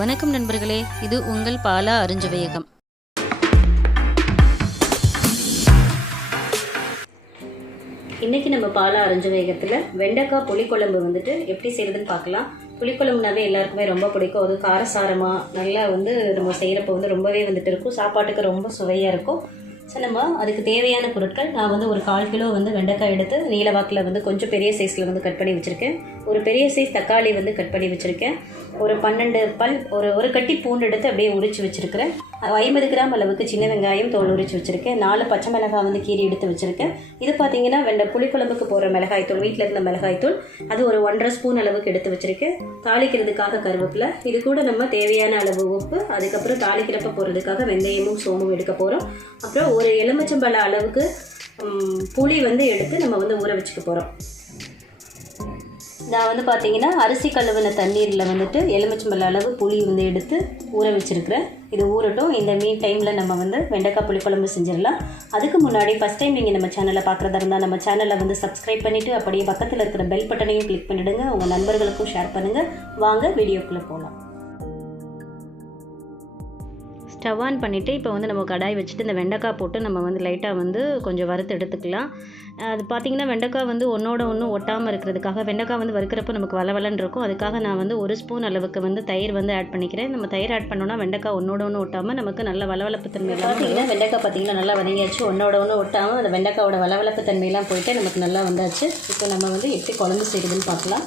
வணக்கம் நண்பர்களே, இது உங்கள் பாலா அருஞ்சுவையகம். இன்றைக்கி நம்ம பாலா அருஞ்சுவையகத்தில் வெண்டைக்காய் புளிக்குழம்பு வந்துட்டு எப்படி செய்கிறதுன்னு பார்க்கலாம். புளிக்குழம்புனாவே எல்லாருக்குமே ரொம்ப பிடிக்கும். அது காரசாரமாக நல்லா நம்ம செய்கிறப்ப ரொம்பவே இருக்கும். சாப்பாட்டுக்கு ரொம்ப சுவையாக இருக்கும். ஸோ நம்ம அதுக்கு தேவையான பொருட்கள், நான் ஒரு 1/4 கிலோ வெண்டைக்காய் எடுத்து நீளவாக்கில் கொஞ்சம் பெரிய சைஸில் கட் பண்ணி வச்சுருக்கேன். ஒரு பெரிய சைஸ் தக்காளி கட் பண்ணி வச்சுருக்கேன். ஒரு 12 பல் ஒரு கட்டி பூண்டு எடுத்து அப்படியே உரித்து வச்சுருக்கிறேன். 50 கிராம் அளவுக்கு சின்ன வெங்காயம் தோல் உரித்து வச்சுருக்கேன். 4 பச்சை மிளகாய் கீரி எடுத்து வச்சுருக்கேன். இது பார்த்தீங்கன்னா புளிக்குழம்புக்கு போகிற மிளகாய்த்தூள், வீட்டில் இருந்த மிளகாய்த்தூள், அது ஒரு 1.5 ஸ்பூன் அளவுக்கு எடுத்து வச்சுருக்கேன். தாளிக்கிறதுக்காக கருவேப்பிலை, இது கூட நம்ம தேவையான அளவு உப்பு, அதுக்கப்புறம் தாளிக்கிறப்ப போகிறதுக்காக வெந்தயமும் சோமும் எடுக்க போகிறோம். அப்புறம் ஒரு எலுமிச்சம்பழ அளவுக்கு புளி எடுத்து நம்ம ஊற வச்சுக்க போகிறோம். நான் பார்த்தீங்கன்னா அரிசி கழுவின தண்ணீரில் எலுமிச்சம்பழ அளவு புளி எடுத்து ஊற வச்சுருக்கிறேன். இது ஊறட்டும். இந்த மீன் டைமில் நம்ம வெண்டைக்காய் புளிக்குழம்பு செஞ்சிடலாம். அதுக்கு முன்னாடி ஃபஸ்ட் டைம் நீங்கள் நம்ம சேனலை பார்க்குறதா இருந்தால் நம்ம சேனலை சப்ஸ்கிரைப் பண்ணிவிட்டு அப்படியே பக்கத்தில் இருக்கிற பெல் பட்டனையும் கிளிக் பண்ணிவிடுங்க. உங்கள் நண்பர்களுக்கும் ஷேர் பண்ணுங்கள். வாங்க வீடியோக்குள்ளே போகலாம். ஸ்டவ் ஆன் பண்ணிவிட்டு இப்போ நம்ம கடாய் வச்சுட்டு இந்த வெண்டைக்காய் போட்டு நம்ம லைட்டாக கொஞ்சம் வறுத்து எடுத்துக்கலாம். அது பார்த்திங்கன்னா வெண்டைக்காய் ஒன்றோட ஒன்று ஒட்டாமல் இருக்கிறதுக்காக, வெண்டைக்காய் வறுக்கிறப்ப நமக்கு வளவலன்னு இருக்கும். அதுக்காக நான் 1 ஸ்பூன் அளவுக்கு தயிர் ஆட் பண்ணிக்கிறேன். நம்ம தயிர் ஆட் பண்ணோன்னா வெண்டைக்காய் ஒன்றோட ஒன்று ஒட்டாமல் நமக்கு நல்ல வளவளப்பு தன்மை பார்த்திங்கன்னா வெண்டைக்காய் பார்த்திங்கன்னா நல்லா வதங்கியாச்சு. ஒன்றோட ஒன்று ஒட்டாமல் அந்த வெண்டைக்காயோட வளவளப்பு தன்மையெல்லாம் போயிட்டு நமக்கு நல்லா வந்தாச்சு. இப்போ நம்ம எப்படி குழம்பு செய்கிறதுன்னு பார்க்கலாம்.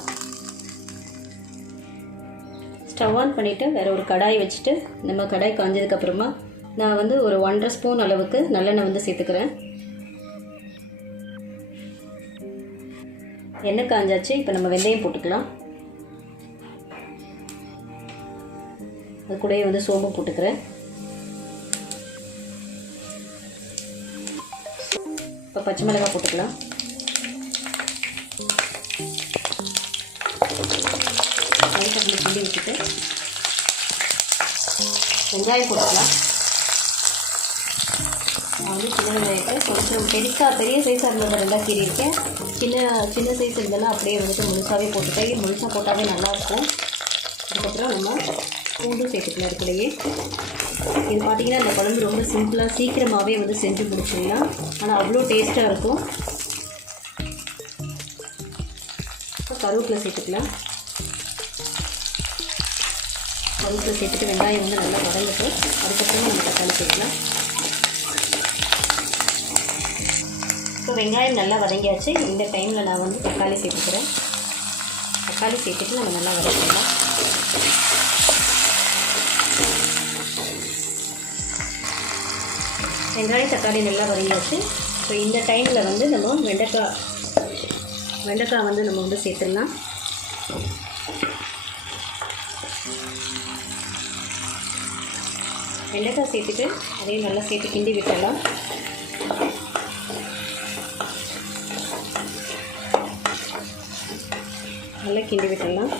ஸ்டவ் ஆன் பண்ணிவிட்டு வேறு ஒரு கடாய் வச்சுட்டு, நம்ம கடாய் காஞ்சதுக்கப்புறமா நான் ஒரு 1.5 ஸ்பூன் அளவுக்கு நல்லெண்ணெய் சேர்த்துக்கிறேன். எண்ணெய் காஞ்சாச்சு. இப்போ நம்ம வெந்தயம் போட்டுக்கலாம். அது கூடயே சோம்பு போட்டுக்கிறேன். இப்போ பச்சை மிளகாய் போட்டுக்கலாம். கிண்டி விட்டுட்டு வெங்காயம் போட்டுக்கலாம். நான் சின்ன வெங்காயத்தை கொஞ்சம் பெரிய சைஸாக இருந்தது ரெண்டாக கீறியிருக்கேன். சின்ன சைஸ் இருந்ததுன்னா அப்படியே முழுசாகவே போட்டுட்டேன். முழுசாக போட்டாவே நல்லாயிருக்கும். அதுக்கப்புறம் நம்ம பூண்டும் சேர்த்துக்கலாம். இதுக்குள்ளேயே இது பார்த்திங்கன்னா இந்த குழம்பு ரொம்ப சிம்பிளாக சீக்கிரமாகவே செஞ்சு முடிச்சிடலாம். ஆனால் அவ்வளோ டேஸ்ட்டாக இருக்கும். இப்போ கருவேப்பிலை சேர்த்துக்கலாம். கருவேப்பிலை சேர்த்துட்டு வெங்காயம் நல்லா வதங்கிட்டு அதுக்கப்புறமா நம்ம தக்காளி சேர்க்கலாம். இப்போ வெங்காயம் நல்லா வதங்கியாச்சு. இந்த டைமில் நான் தக்காளி சேர்த்துக்கிறேன். தக்காளி சேர்த்துட்டு நம்ம நல்லா வதக்கிடலாம். வெங்காயம் தக்காளி நல்லா வதங்கியாச்சு. இப்போ இந்த டைமில் நம்ம வெண்டைக்காய் நம்ம சேர்த்துடலாம். வெண்டைக்காய் சேர்த்துட்டு அதையும் நல்லா சேர்த்து கிண்டி விட்டுடலாம். நல்லா கிண்டி விட்டுடலாம்.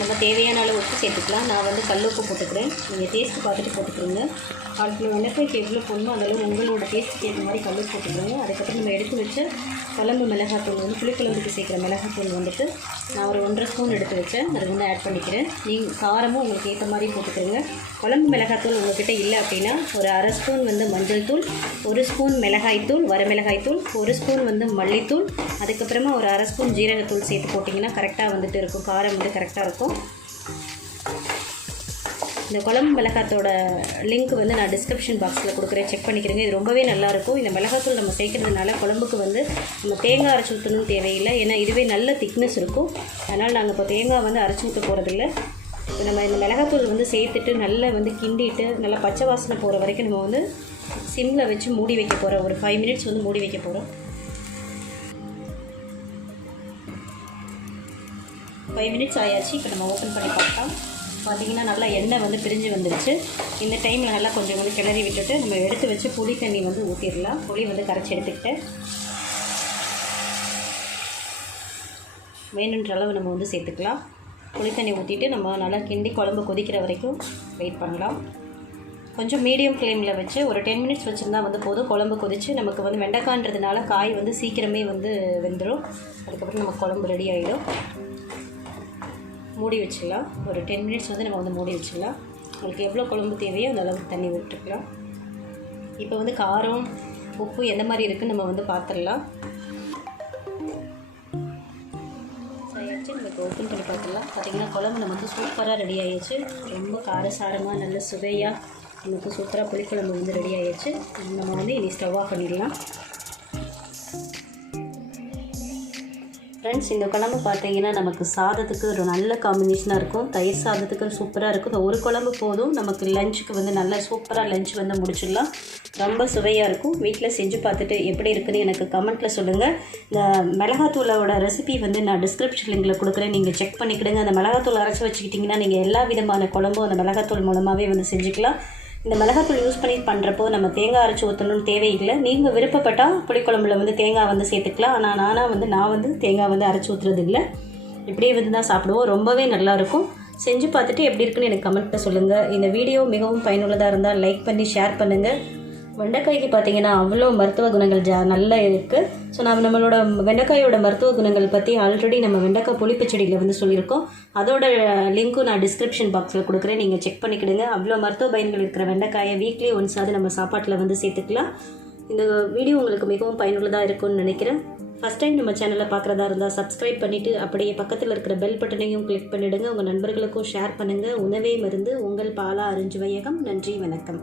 நம்ம தேவையான அளவு உப்பு சேர்த்துக்கலாம். நான் கல் உப்பு போட்டுக்கிறேன். நீங்கள் டேஸ்ட்டு பார்த்துட்டு போட்டுக்கிறோங்க. 1/4 கிலோ வெண்டைக்காய்க்கு எவ்வளோ போடணுமோ அதெல்லாம் உங்களோட டேஸ்ட்டுக்கு ஏற்ற மாதிரி கல் உப்பு போட்டுக்கிறோங்க. அதுக்கப்புறம் நம்ம எடுத்து வச்ச குழம்பு மிளகாத்தூள் புளிக்குழம்புக்கு சேர்க்குற மிளகாத்தூள் நான் ஒரு 1.5 ஸ்பூன் எடுத்து வச்சேன். அது ஆட் பண்ணிக்கிறேன். நீங்கள் காரமும் உங்களுக்கு ஏற்ற மாதிரி போட்டுக்கிறோங்க. குழம்பு மிளகாத்தூள் உங்கள்கிட்ட இல்லை அப்படின்னா ஒரு 1/2 ஸ்பூன் மஞ்சள் தூள், 1 ஸ்பூன் மிளகாய்த்தூள், வரமிளகாய்த்தூள், 1 ஸ்பூன் மல்லித்தூள், அதுக்கப்புறமா ஒரு 1/2 ஸ்பூன் ஜீரகத்தூள் சேர்த்து போட்டிங்கன்னா கரெக்டாக இருக்கும். காரம் கரெக்டாக இருக்கும். இந்த குழம்பு மிளகாத்தோட லிங்க் நான் டிஸ்கிரிப்ஷன் பாக்ஸில் கொடுக்குறேன். செக் பண்ணிக்கிறேங்க. இது ரொம்பவே நல்லாயிருக்கும். இந்த மிளகாத்தூள் நம்ம சேர்க்கறதுனால குழம்புக்கு நம்ம தேங்காய் அரைச்சி ஊற்றணும் தேவையில்லை. ஏன்னா இதுவே நல்ல திக்னஸ் இருக்கும். அதனால் நாங்கள் இப்போ தேங்காய் அரைச்சி ஊற்ற போகிறதில்ல. இப்போ நம்ம இந்த மிளகாத்தூள் சேர்த்துட்டு நல்லா கிண்டிட்டு நல்லா பச்சை வாசனை போகிற வரைக்கும் நம்ம சிம்மில் வச்சு மூடி வைக்க போகிறோம். ஒரு 5 மினிட்ஸ் மூடி வைக்க போகிறோம். 5 மினிட்ஸ் ஆயாச்சு. இப்போ நம்ம ஓப்பன் பண்ணி பார்த்தோம். பார்த்திங்கன்னா நல்லா எண்ணெய் பிரிஞ்சு வந்துடுச்சு. இந்த டைமில் நல்லா கொஞ்சம் கிளறி விட்டுட்டு நம்ம எடுத்து வச்சு புளி தண்ணி ஊற்றிடலாம். புளி கரைச்சி எடுத்துக்கிட்டு வேணுன்ற அளவு நம்ம சேர்த்துக்கலாம். புளி தண்ணி ஊற்றிட்டு நம்ம நல்லா கிண்டி குழம்பு கொதிக்கிற வரைக்கும் வெயிட் பண்ணலாம். கொஞ்சம் மீடியம் ஃப்ளேமில் வச்சு ஒரு 10 மினிட்ஸ் வச்சுருந்தா வந்து போதும். குழம்பு கொதித்து நமக்கு வந்து வெண்டைக்கான்றதுனால காய் வந்து சீக்கிரமே வந்து வெந்துடும். அதுக்கப்புறம் நம்ம குழம்பு ரெடி ஆகிடும். மூடி வச்சிடலாம். ஒரு 10 மினிட்ஸ் வந்து நம்ம வந்து மூடி வச்சிடலாம். உங்களுக்கு எவ்வளோ குழம்பு தேவையோ அந்த அளவுக்கு தண்ணி விட்டுக்கலாம். இப்போ வந்து காரம் உப்பு எந்த மாதிரி இருக்குன்னு நம்ம வந்து பார்த்துடலாம். சரியாச்சு, நமக்கு ஓப்பன் பண்ணி பார்த்துடலாம். பார்த்திங்கன்னா குழம்பு நம்ம வந்து சூப்பராக ரெடி ஆகிடுச்சு. ரொம்ப காரசாரமாக நல்ல சுவையாக நமக்கு சூப்பராக புளிக்குழம்பு வந்து ரெடி ஆகிடுச்சு. நம்ம வந்து இனி ஸ்டவ் ஆஃப் பண்ணிடலாம். ஃப்ரெண்ட்ஸ், இந்த குழம்பு பார்த்தீங்கன்னா நமக்கு சாதத்துக்கு ஒரு நல்ல காம்பினேஷனாக இருக்கும். தயிர் சாதத்துக்கு சூப்பராக இருக்கும். இந்த ஒரு குழம்பு போதும் நமக்கு லஞ்சுக்கு வந்து நல்லா சூப்பராக லஞ்ச் வந்து முடிச்சிடலாம். ரொம்ப சுவையாக இருக்கும். வீட்டில் செஞ்சு பார்த்துட்டு எப்படி இருக்குன்னு எனக்கு கமெண்ட்டில் சொல்லுங்கள். இந்த மிளகாத்தூளோட ரெசிபி வந்து நான் டிஸ்கிரிப்ஷன் லிங்கில் கொடுக்குறேன். நீங்கள் செக் பண்ணிக்கிடுங்க. அந்த மிளகாத்தூள் அரைச்சி வச்சுக்கிட்டிங்கன்னா நீங்கள் எல்லா விதமான குழம்பும் அந்த மிளகாத்தூள் மூலமாகவே வந்து செஞ்சுக்கலாம். இந்த மிளகாத்தூள் யூஸ் பண்ணி பண்ணுறப்போ நம்ம தேங்காய் அரைச்சி ஊற்றணும்னு தேவையில்லை. நீங்கள் விருப்பப்பட்டால் புளிக்குழம்புல வந்து தேங்காய் வந்து சேர்த்துக்கலாம். ஆனால் நான் வந்து தேங்காய் வந்து அரைச்சி ஊற்றுறது இல்லை. இப்படியே வந்து தான் சாப்பிடுவோம். ரொம்பவே நல்லாயிருக்கும். செஞ்சு பார்த்துட்டு எப்படி இருக்குன்னு எனக்கு கமெண்ட்டில் சொல்லுங்கள். இந்த வீடியோ மிகவும் பயனுள்ளதாக இருந்தால் லைக் பண்ணி ஷேர் பண்ணுங்கள். வெண்டைக்காய்க்கு பார்த்தீங்கன்னா அவ்வளோ மருத்துவ குணங்கள் நல்லா இருக்குது. ஸோ நம்மளோட வெண்டைக்காயோட மருத்துவ குணங்கள் பற்றி ஆல்ரெடி நம்ம வெண்டைக்காய் புளிப்பு செடியில் வந்து சொல்லியிருக்கோம். அதோட லிங்க்கும் நான் டிஸ்கிரிப்ஷன் பாக்ஸில் கொடுக்குறேன். நீங்கள் செக் பண்ணிக்கிடுங்க. அவ்வளோ மருத்துவ பயன்கள் இருக்கிற வெண்டைக்காயை வீக்லி ஒன்ஸாவது நம்ம சாப்பாட்டில் வந்து சேர்த்துக்கலாம். இந்த வீடியோ உங்களுக்கு மிகவும் பயனுள்ளதாக இருக்கும்னு நினைக்கிறேன். ஃபஸ்ட் டைம் நம்ம சேனலில் பார்க்குறதா இருந்தால் சப்ஸ்கிரைப் பண்ணிவிட்டு அப்படியே பக்கத்தில் இருக்கிற பெல் பட்டனையும் கிளிக் பண்ணிவிடுங்க. உங்கள் நண்பர்களுக்கும் ஷேர் பண்ணுங்கள். உணவே மருந்து. உங்கள் பாலா அருஞ்சுவையகம். நன்றி, வணக்கம்.